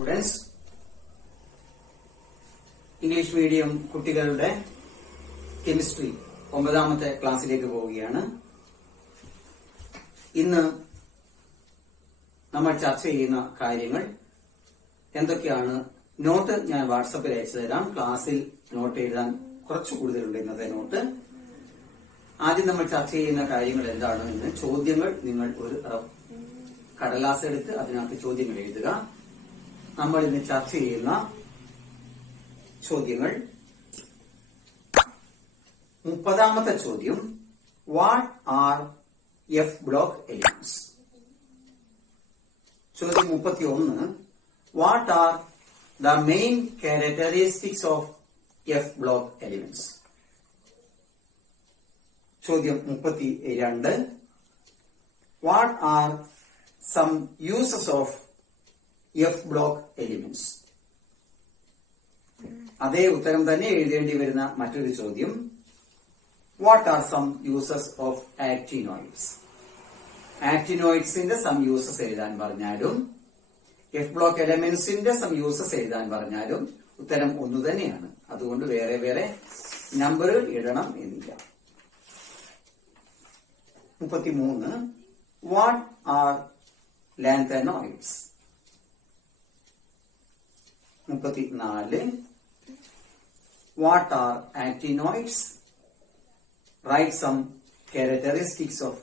Students, English medium കുട്ടികളുടെ chemistry 9ാമത്തെ ക്ലാസ്സിലേക്ക് പോവുകയാണ്. ഇന്ന് നമ്മൾ ചർച്ച ചെയ്യുന്ന കാര്യങ്ങൾ എന്തൊക്കെയാണ്? നോട്ട് ഞാൻ വാട്സപ്പിൽ അയച്ചു തരാം. ക്ലാസ്സിൽ നോട്ട് എഴുതാൻ കുറച്ചു കൂടുതലുണ്ട് ഇന്നത്തെ നോട്ട്. ആദ്യം നമ്മൾ ചർച്ച ചെയ്യുന്ന കാര്യങ്ങൾ എന്താണ് എന്ന് ചോദ്യങ്ങൾ നിങ്ങൾ ഒരു കടലാസ് എടുത്ത് അതിനകത്ത് ചോദ്യങ്ങൾ എഴുതുക. നമ്മൾ ഇന്ന് ചർച്ച ചെയ്യുന്ന ചോദ്യങ്ങൾ 30ാമത്തെ ചോദ്യം, what are F block elements? ചോദ്യം 31, what are the main characteristics of F block elements? ചോദ്യം 32, what are some uses of F block elements? അതേ ഉത്തരം തന്നെ എഴുതേണ്ടി വരുന്ന മറ്റൊരു ചോദ്യം, what are some uses of actinoids? ആക്ടിനോയിഡ്സിന്റെ സം യൂസസ് എഴുതാൻ പറഞ്ഞാലും എഫ് ബ്ലോക്ക് എലമെന്റ്സിന്റെ സം യൂസസ് എഴുതാൻ പറഞ്ഞാലും ഉത്തരം ഒന്നു തന്നെയാണ്. അതുകൊണ്ട് വേറെ വേറെ നമ്പറുകൾ ഇടണം എന്നില്ല. 33, what are ലാൻതനോയിഡ്സ്? 34, what are actinoids? Write some characteristics of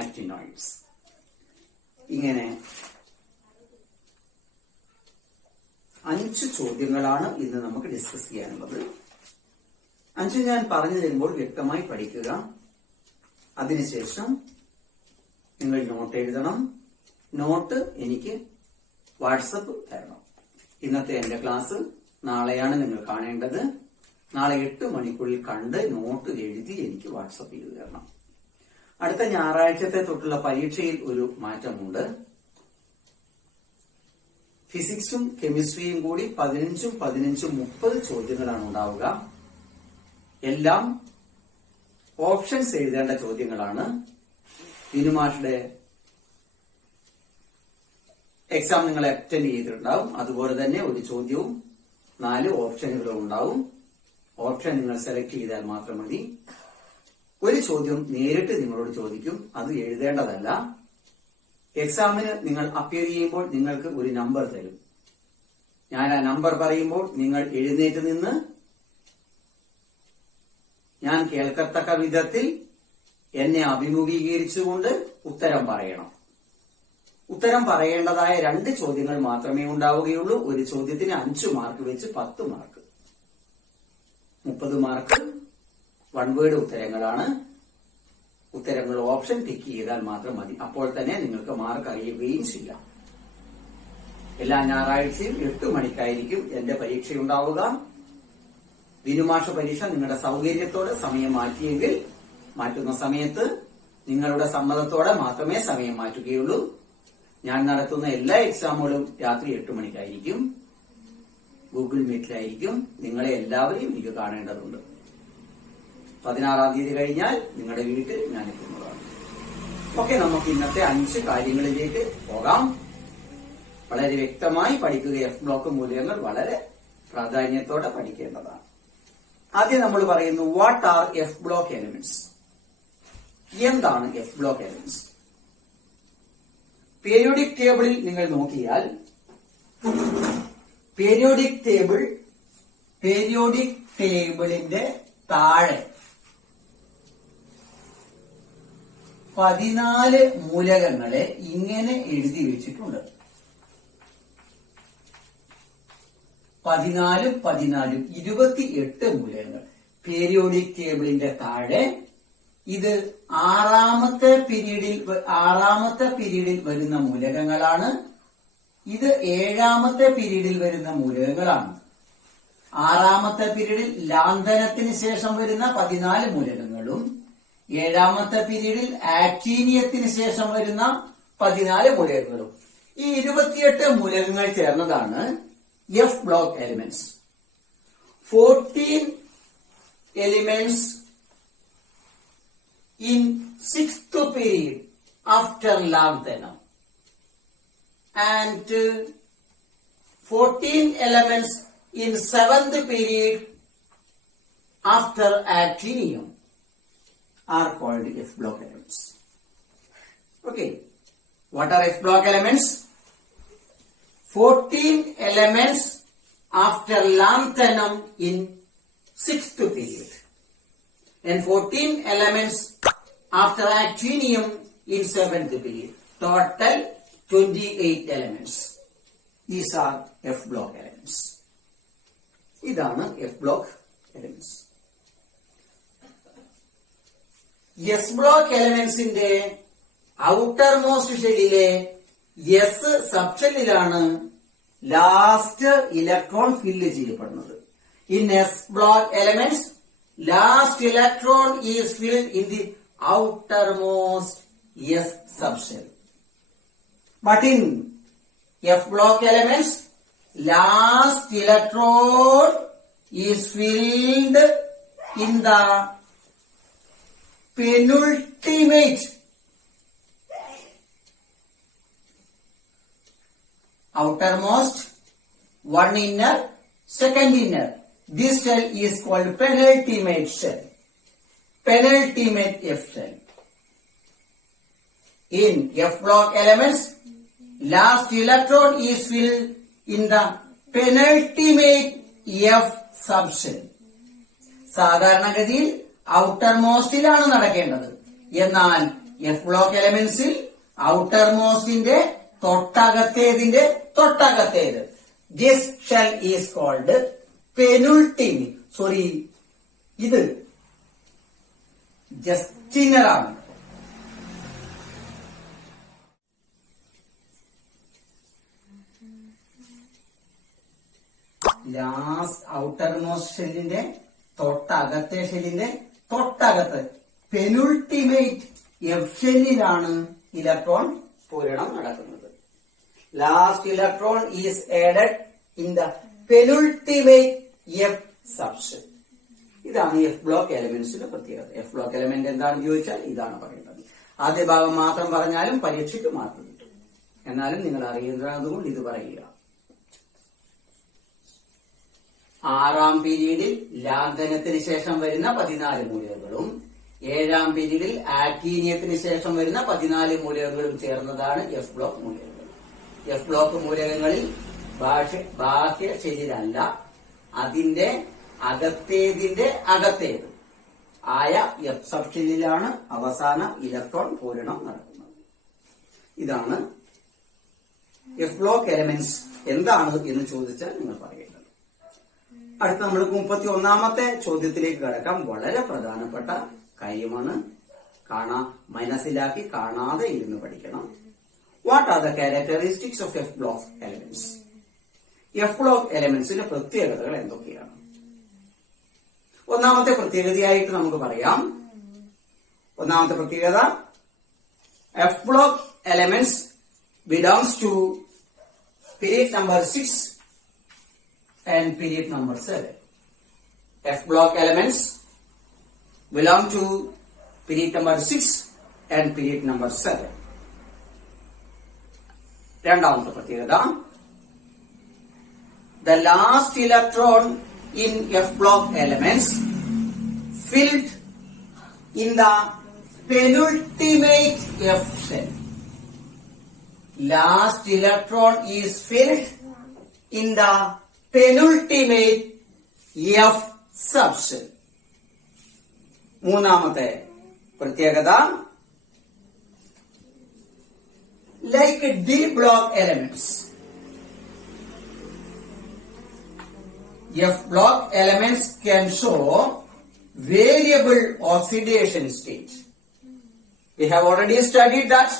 actinoids. ഇങ്ങനെ 5 ചോദ്യങ്ങളാണ് ഇന്ന് നമുക്ക് ഡിസ്കസ് ചെയ്യാനുള്ളത്. 5 ഞാൻ പറഞ്ഞു തരുമ്പോൾ വ്യക്തമായി പഠിക്കുക. അതിനുശേഷം നിങ്ങൾ നോട്ട് എഴുതണം. നോട്ട് എനിക്ക് വാട്സപ്പ് തരണം. ഇന്നത്തെ എന്റെ ക്ലാസ് നാളെയാണ് നിങ്ങൾ കാണേണ്ടത്. നാളെ 8 മണിക്കുള്ളിൽ കണ്ട് നോട്ട് എഴുതി എനിക്ക് വാട്സപ്പ് ചെയ്ത് തരണം. അടുത്ത ഞായറാഴ്ചത്തെ തൊട്ടുള്ള പരീക്ഷയിൽ ഒരു മാറ്റമുണ്ട്. ഫിസിക്സും കെമിസ്ട്രിയും കൂടി 15 30 ചോദ്യങ്ങളാണ് ഉണ്ടാവുക. എല്ലാം ഓപ്ഷൻസ് എഴുതേണ്ട ചോദ്യങ്ങളാണ്. വിനുമാഷുടെ എക്സാം നിങ്ങൾ അറ്റൻഡ് ചെയ്തിട്ടുണ്ടാവും. അതുപോലെ തന്നെ ഒരു ചോദ്യവും 4 ഓപ്ഷനുകളും ഉണ്ടാവും. ഓപ്ഷൻ നിങ്ങൾ സെലക്ട് ചെയ്താൽ മാത്രം മതി. ഒരു ചോദ്യം നേരിട്ട് നിങ്ങളോട് ചോദിക്കും, അത് എഴുതേണ്ടതല്ല. എക്സാമിന് നിങ്ങൾ അപ്പിയർ ചെയ്യുമ്പോൾ നിങ്ങൾക്ക് ഒരു നമ്പർ തരും. ഞാൻ ആ നമ്പർ പറയുമ്പോൾ നിങ്ങൾ എഴുന്നേറ്റ് നിന്ന് ഞാൻ കേൾക്കത്തക്ക വിധത്തിൽ എന്നെ അഭിമുഖീകരിച്ചുകൊണ്ട് ഉത്തരം പറയണം. ഉത്തരം പറയേണ്ടതായ 2 ചോദ്യങ്ങൾ മാത്രമേ ഉണ്ടാവുകയുള്ളൂ. ഒരു ചോദ്യത്തിന് 5 മാർക്ക് വെച്ച് 10 മാർക്ക്. 30 മാർക്ക് വൺ വേർഡ് ഉത്തരങ്ങളാണ്. ഉത്തരങ്ങൾ ഓപ്ഷൻ ടിക്ക് ചെയ്താൽ മാത്രം മതി. അപ്പോൾ തന്നെ നിങ്ങൾക്ക് മാർക്ക് അറിയുകയും ചെയ്യാം. എല്ലാ ഞായറാഴ്ചയും 8 മണിക്കായിരിക്കും എന്റെ പരീക്ഷയുണ്ടാവുക. വിനുമാഷ പരീക്ഷ നിങ്ങളുടെ സൗകര്യത്തോടെ സമയം മാറ്റിയെങ്കിൽ മാറ്റുന്ന സമയത്ത് നിങ്ങളുടെ സമ്മതത്തോടെ മാത്രമേ സമയം മാറ്റുകയുള്ളൂ. ഞാൻ നടത്തുന്ന എല്ലാ എക്സാമുകളും രാത്രി 8 മണിക്കായിരിക്കും. ഗൂഗിൾ മീറ്റിലായിരിക്കും. നിങ്ങളെ എല്ലാവരെയും എനിക്ക് കാണേണ്ടതുണ്ട്. 16-ാം തീയതി കഴിഞ്ഞാൽ നിങ്ങളുടെ വീട്ടിൽ ഞാൻ എത്തുന്നതാണ്. ഓക്കെ, നമുക്ക് ഇന്നത്തെ 5 കാര്യങ്ങളിലേക്ക് പോകാം. വളരെ വ്യക്തമായി പഠിക്കുക. എഫ് ബ്ലോക്ക് മൂല്യങ്ങൾ വളരെ പ്രാധാന്യത്തോടെ പഠിക്കേണ്ടതാണ്. ആദ്യം നമ്മൾ പറയുന്നു, what are F block elements? എന്താണ് എഫ് ബ്ലോക്ക് എലിമെന്റ്സ്? പീരിയോഡിക് ടേബിളിൽ നിങ്ങൾ നോക്കിയാൽ പീരിയോഡിക് ടേബിളിന്റെ താഴെ 14 മൂലകങ്ങളെ ഇങ്ങനെ എഴുതി വെച്ചിട്ടുണ്ട്. 14 28 മൂലകങ്ങൾ പീരിയോഡിക് ടേബിളിന്റെ താഴെ. ഇത് 6ാമത്തെ പീരീഡിൽ വരുന്ന മൂലകങ്ങളാണ്. ഇത് 7ാമത്തെ പീരീഡിൽ വരുന്ന മൂലകങ്ങളാണ്. 6ാമത്തെ പീരീഡിൽ ലാന്തനത്തിന് ശേഷം വരുന്ന 14 മൂലകങ്ങളും 7ാമത്തെ പീരീഡിൽ ആക്ടീനിയത്തിന് ശേഷം വരുന്ന 14 മൂലകങ്ങളും. ഈ 28 മൂലകങ്ങൾ ചേർന്നതാണ് F block elements. 14 elements in 6th period after Lanthanum and 14 elements in 7th period after actinium are called F block elements. Okay, what are F block elements? 14 elements after lanthanum in 6th period and 14 elements after actinium in 7th period. Total 28 elements. These are F block elements. ഇതാണ് F block elements. S block elementsന്റെ outermost ഷെല്ലിലെ എസ് സബ്ഷെല്ലിലാണ് last electron fill ചെയ്യപ്പെടുന്നത്. In S block elements last electron is filled in the outermost S subshell. But in F block elements last electron is filled in the penultimate outermost one inner, second inner. This cell is called penultimate cell. Penultimate F cell. In F block elements, last electron is filled in the penultimate F subshell. സാധാരണഗതിയിൽ ഔട്ടർ മോസ്റ്റിലാണ് നടക്കേണ്ടത്. എന്നാൽ F block എലമെന്റ്സിൽ ഔട്ടർ മോസ്റ്റിന്റെ തൊട്ടകത്തേതിന്റെ തൊട്ടകത്തേത്. This shell is called penultimate. Sorry, ഇത് ജസ്റ്റിനറാണ്. ലാസ്റ്റ് ഔട്ടർ മോസ്റ്റ് ഷെല്ലിന്റെ തൊട്ടകത്തെ ഷെല്ലിന്റെ തൊട്ടകത്ത് പെനുൾട്ടിമേറ്റ് എഫ് ഷെല്ലിലാണ് ഇലക്ട്രോൺ പൂരണം നടക്കുന്നത്. Last electron is added in the penultimate F subshell. ഇതാണ് എഫ് ബ്ലോക്ക് എലമെന്റ്സിന്റെ പ്രത്യേകത. എഫ് ബ്ലോക്ക് എലമെന്റ് എന്താണെന്ന് ചോദിച്ചാൽ ഇതാണ് പറയേണ്ടത്. ആദ്യ ഭാഗം മാത്രം പറഞ്ഞാലും പരീക്ഷയ്ക്ക് മാർക്ക് കിട്ടും. എന്നാലും നിങ്ങൾ അറിയുന്നതുകൊണ്ട് ഇത് പറയുക. ആറാം പീരീഡിൽ ലാന്തനത്തിന് ശേഷം വരുന്ന 14 മൂലകങ്ങളും 7ാം പീരീഡിൽ ആക്ടീനിയത്തിന് ശേഷം വരുന്ന 14 മൂലകങ്ങളും ചേർന്നതാണ് എഫ് ബ്ലോക്ക് മൂലകങ്ങൾ. എഫ് ബ്ലോക്ക് മൂലകങ്ങളിൽ ബാഹ്യ ശരീരമല്ല, അതിന്റെ അകത്തേതിന്റെ അകത്തേത് ആയ എഫ് സബ്ഷെല്ലിലാണ് അവസാന ഇലക്ട്രോൺ പൂരണം നടക്കുന്നത്. ഇതാണ് എഫ് ബ്ലോക്ക് എലമെന്റ്സ് എന്താണ് എന്ന് ചോദിച്ചാൽ നിങ്ങൾ പറയേണ്ടത്. അടുത്ത നമ്മൾ 31ാമത്തെ ചോദ്യത്തിലേക്ക് കടക്കാം. വളരെ പ്രധാനപ്പെട്ട കാര്യമാണ്, മനസ്സിലാക്കി കാണാതെ ഇരുന്ന് പഠിക്കണം. What are the characteristics of F block elements? F block എലമെന്റ്സിന്റെ പ്രത്യേകതകൾ എന്തൊക്കെയാണ്? ഒന്നാമത്തെ പ്രത്യേകതയായിട്ട് നമുക്ക് പറയാം. ഒന്നാമത്തെ പ്രത്യേകത, F block elements belongs to period number 6 and period number 7. F block elements belong to period number 6 and period number 7. രണ്ടാമത്തെ പ്രത്യേകത, the last electron in F block elements filled in the penultimate F shell. Last electron is filled in the penultimate F subshell. മൂന്നാമത്തെ പ്രത്യേകത, like D block elements, F block elements can show variable oxidation state. We have already studied that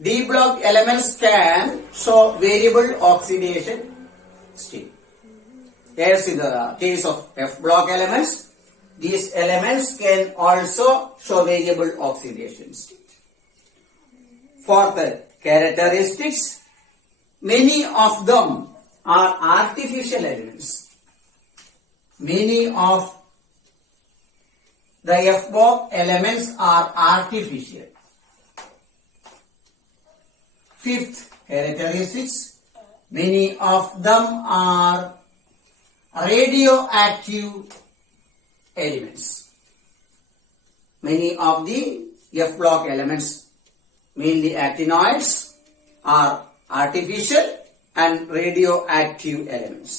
D block elements can show variable oxidation state. As in the case of F block elements, these elements can also show variable oxidation state. Fourth characteristics, many of them are artificial elements. Many of the F block elements are artificial. Fifth characteristics, Many of them are radioactive elements. Many of the F block elements, mainly actinoids, are artificial and radioactive elements.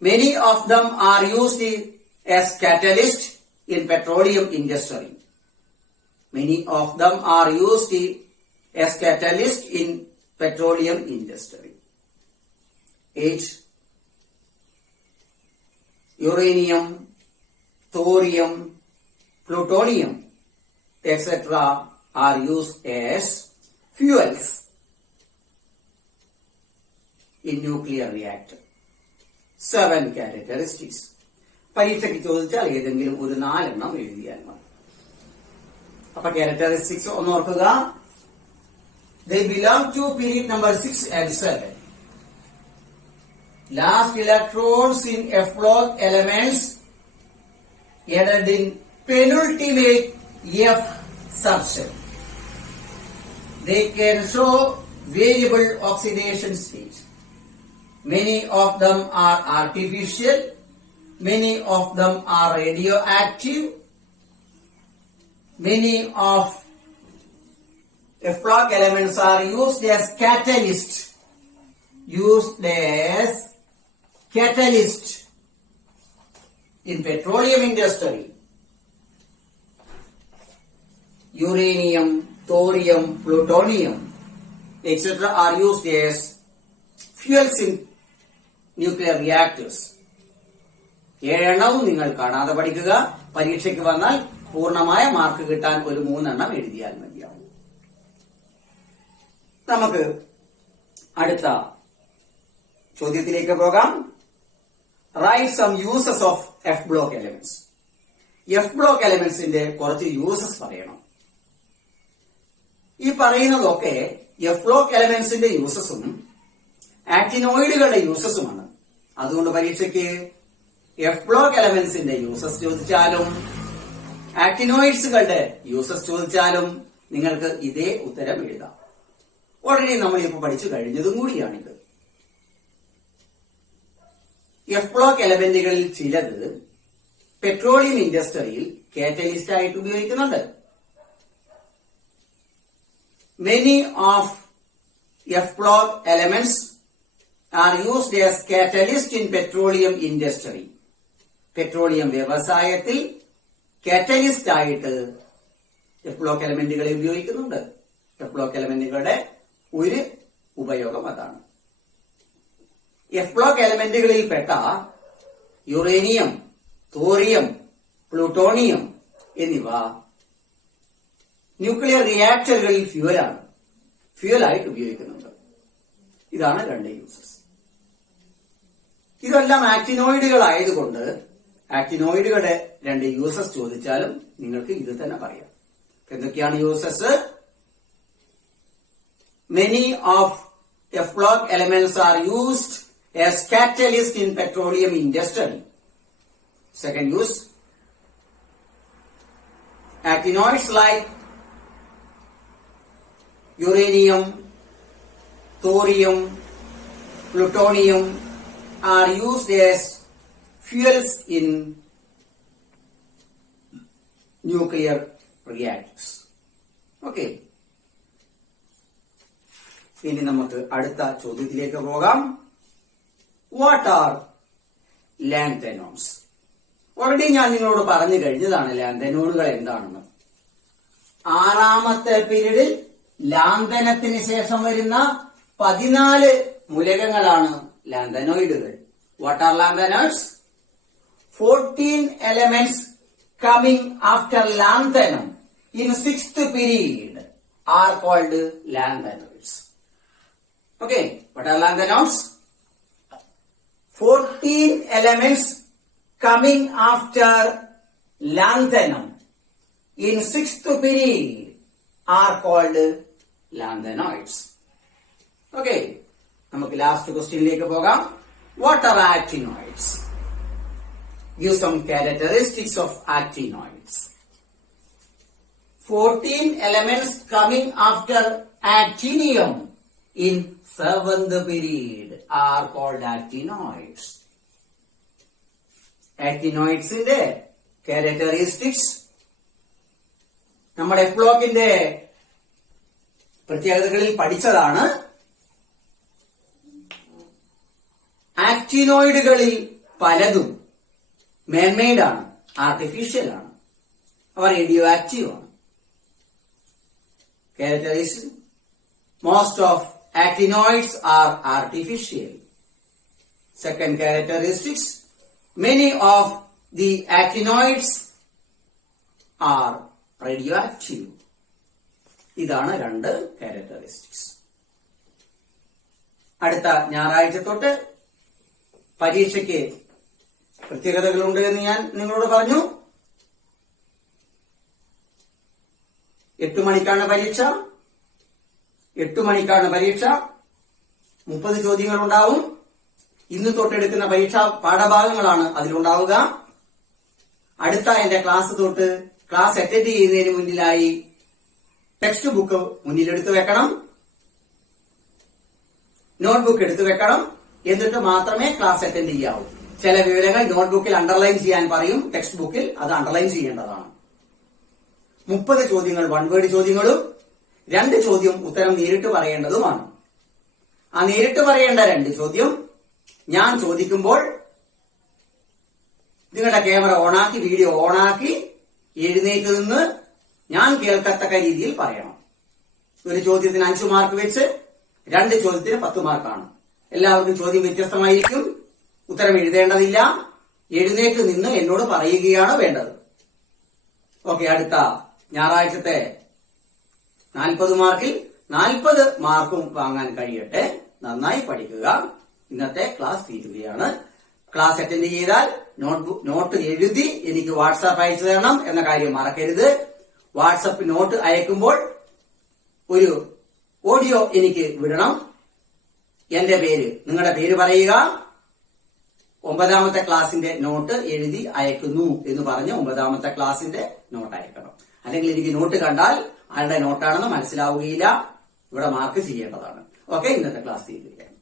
Many of them are used as catalyst in petroleum industry. Many of them are used as catalyst in petroleum industry. 8. Uranium, thorium, plutonium, etc. are used as fuels in nuclear reactor. 7 characteristics. പരീക്ഷയ്ക്ക് ചോദിച്ചാൽ ഏതെങ്കിലും ഒരു 4 എണ്ണം എഴുതിയാൽ മതി. അപ്പൊ characteristics ഒന്ന് ഓർക്കുക. They belong to period number 6 and 7. Last electrons in F block elements added in penultimate F subset. They can show variable oxidation state. Many of them are artificial. Many of them are radioactive. Many of F block elements are used as catalyst. In petroleum industry. Uranium, thorium, plutonium, etc. are used as fuels in nuclear reactors. 7 എണ്ണവും നിങ്ങൾ കാണാതെ പഠിക്കുക. പരീക്ഷയ്ക്ക് വന്നാൽ പൂർണ്ണമായ mark കിട്ടാൻ ഒരു 3 എണ്ണം എഴുതിയാൽ മതിയാവും. നമുക്ക് അടുത്ത ചോദ്യത്തിലേക്ക് പോകാം. Write some uses of F block elements. F block എലമെന്റ്സിന്റെ കുറച്ച് യൂസസ് പറയണം. ഈ പറയുന്നതൊക്കെ എഫ് ബ്ലോക്ക് എലമെന്റ്സിന്റെ യൂസസും ആക്ടിനോയിഡുകളുടെ യൂസസുമാണ്. അതുകൊണ്ട് പരീക്ഷയ്ക്ക് എഫ് ബ്ലോക്ക് എലമെന്റ്സിന്റെ യൂസസ് ചോദിച്ചാലും ആക്ടിനോയിഡ്സുകളുടെ യൂസസ് ചോദിച്ചാലും നിങ്ങൾക്ക് ഇതേ ഉത്തരം എഴുതാം. ഓൾറെഡി നമ്മൾ ഇപ്പോൾ പഠിച്ചു കഴിഞ്ഞതും കൂടിയാണിത്. എഫ് ബ്ലോക്ക് എലമെന്റുകളിൽ ചിലത് പെട്രോളിയം ഇൻഡസ്ട്രിയിൽ കാറ്റലിസ്റ്റ് ആയിട്ട് ഉപയോഗിക്കുന്നുണ്ട്. Many of F block elements are used as catalyst in petroleum industry. Petroleum വ്യവസായത്തിൽ കാറ്റലിസ്റ്റ് ആയിട്ട് എഫ് ബ്ലോക്ക് എലമെന്റുകളെ ഉപയോഗിക്കുന്നുണ്ട്. എഫ് ബ്ലോക്ക് എലമെന്റുകളുടെ ഒരു ഉപയോഗം അതാണ്. എഫ് ബ്ലോക്ക് എലമെന്റുകളിൽ പെട്ട യുറേനിയം, തോറിയം, പ്ലൂട്ടോണിയം എന്നിവ ന്യൂക്ലിയർ റിയാക്ടറുകളിൽ ഫ്യൂവലായിട്ട് ഉപയോഗിക്കുന്നുണ്ട്. ഇതാണ് 2 യൂസസ്. ഇതെല്ലാം ആക്ടിനോയിഡുകളായതുകൊണ്ട് ആക്ടിനോയിഡുകളുടെ 2 യൂസസ് ചോദിച്ചാലും നിങ്ങൾക്ക് ഇത് തന്നെ പറയാം. എന്തൊക്കെയാണ് uses? Many of F block elements are used as catalyst in petroleum industry. Second use, actinoids like uranium, thorium, plutonium are used as fuels in nuclear reactors. Okay. ഇനി നമുക്ക് അടുത്ത ചോദ്യത്തിലേക്ക് പോകാം. What are ലാന്തനോൺസ്? ഓൾറെഡി ഞാൻ നിങ്ങളോട് പറഞ്ഞു കഴിഞ്ഞതാണ് ലാന്തനോണുകൾ എന്താണെന്ന്. 6ാമത്തെ പീരീഡിൽ ലാന്തനത്തിന് ശേഷം വരുന്ന 14 മൂലകങ്ങളാണ് ലാന്തനോയിഡുകൾ. What are lanthanoids? 14 elements coming after lanthanum in 6th period are called lanthanoids. Okay, what are lanthanoids? 14 elements coming after lanthanum in 6th period are called lanthanoids. Okay, നമുക്ക് ലാസ്റ്റ് ക്വസ്റ്റ്യനിലേക്ക് പോകാം. What are actinoids? Give some characteristics of actinoids. 14 elements coming after actinium in seventh period are called actinoids. ആക്ടിനോയിഡ്സിന്റെ characteristics നമ്മുടെ F ബ്ലോക്കിന്റെ പ്രത്യേകതകളിൽ പഠിച്ചതാണ്. ആക്ടിനോയിഡുകളിൽ പലതും man-made ആണ്, ആർട്ടിഫിഷ്യൽ ആണ്, അവ റേഡിയോ ആക്റ്റീവ് ആണ്. Characteristics: most of actinoids are artificial. Second characteristics: many of the actinoids are radioactive. ഇതാണ് രണ്ട് ക്യാരക്ടറിസ്റ്റിക്സ്. അടുത്ത ഞായറാഴ്ച തൊട്ട് പരീക്ഷയ്ക്ക് പ്രത്യേകതകളുണ്ട് എന്ന് ഞാൻ നിങ്ങളോട് പറഞ്ഞു. 8 മണിക്കാണ് പരീക്ഷ. 8 മണിക്കാണ് പരീക്ഷ. 30 ചോദ്യങ്ങൾ ഉണ്ടാവും. ഇന്ന് തൊട്ടെടുക്കുന്ന പരീക്ഷാ പാഠഭാഗങ്ങളാണ് അതിലുണ്ടാവുക. അടുത്ത എന്റെ ക്ലാസ് തൊട്ട് ക്ലാസ് അറ്റൻഡ് ചെയ്യുന്നതിന് മുന്നിലായി ടെക്സ്റ്റ് ബുക്ക് മുന്നിലെടുത്ത് വെക്കണം, നോട്ട്ബുക്ക് എടുത്തു വെക്കണം. എന്നിട്ട് മാത്രമേ ക്ലാസ് അറ്റൻഡ് ചെയ്യാവൂ. ചില വിവരങ്ങൾ നോട്ട്ബുക്കിൽ അണ്ടർലൈൻ ചെയ്യാൻ പറയും, ടെക്സ്റ്റ് ബുക്കിൽ അത് അണ്ടർലൈൻ ചെയ്യേണ്ടതാണ്. 30 ചോദ്യങ്ങൾ വൺ വേർഡ് ചോദ്യങ്ങളും 2 ചോദ്യം ഉത്തരം നേരിട്ട് പറയേണ്ടതുമാണ്. ആ നേരിട്ട് പറയേണ്ട 2 ചോദ്യം ഞാൻ ചോദിക്കുമ്പോൾ നിങ്ങളുടെ ക്യാമറ ഓണാക്കി, വീഡിയോ ഓണാക്കി, എഴുന്നേറ്റ് നിന്ന് ഞാൻ കേൾക്കത്തക്ക രീതിയിൽ പറയണം. ഒരു ചോദ്യത്തിന് 5 മാർക്ക് വെച്ച് 2 ചോദ്യത്തിന് 10 മാർക്കാണ്. എല്ലാവർക്കും ചോദ്യം വ്യത്യസ്തമായിരിക്കും. ഉത്തരം എഴുതേണ്ടതില്ല, എഴുന്നേറ്റ് നിന്ന് എന്നോട് പറയുകയാണ് വേണ്ടത്. ഓക്കെ, അടുത്ത ഞായറാഴ്ചത്തെ 40 മാർക്കിൽ 40 മാർക്കും വാങ്ങാൻ കഴിയട്ടെ. നന്നായി പഠിക്കുക. ഇന്നത്തെ ക്ലാസ് തീരുകയാണ്. ക്ലാസ് അറ്റൻഡ് ചെയ്താൽ നോട്ട് എഴുതി എനിക്ക് വാട്സാപ്പ് അയച്ചു തരണം എന്ന കാര്യം മറക്കരുത്. വാട്സാപ്പ് നോട്ട് അയക്കുമ്പോൾ ഒരു ഓഡിയോ എനിക്ക് വിടണം. എന്റെ പേര്, നിങ്ങളുടെ പേര് പറയുക. 9ാമത്തെ ക്ലാസിന്റെ നോട്ട് എഴുതി അയക്കുന്നു എന്ന് പറഞ്ഞ് 9ാമത്തെ ക്ലാസിന്റെ നോട്ട് അയക്കണം. അല്ലെങ്കിൽ എനിക്ക് നോട്ട് കണ്ടാൽ ആരുടെ നോട്ടാണെന്ന് മനസ്സിലാവുകയില്ല. ഇവിടെ മാർക്ക് ചെയ്യേണ്ടതാണ്. ഓക്കെ, ഇന്നത്തെ ക്ലാസ് തീരുകയാണ്.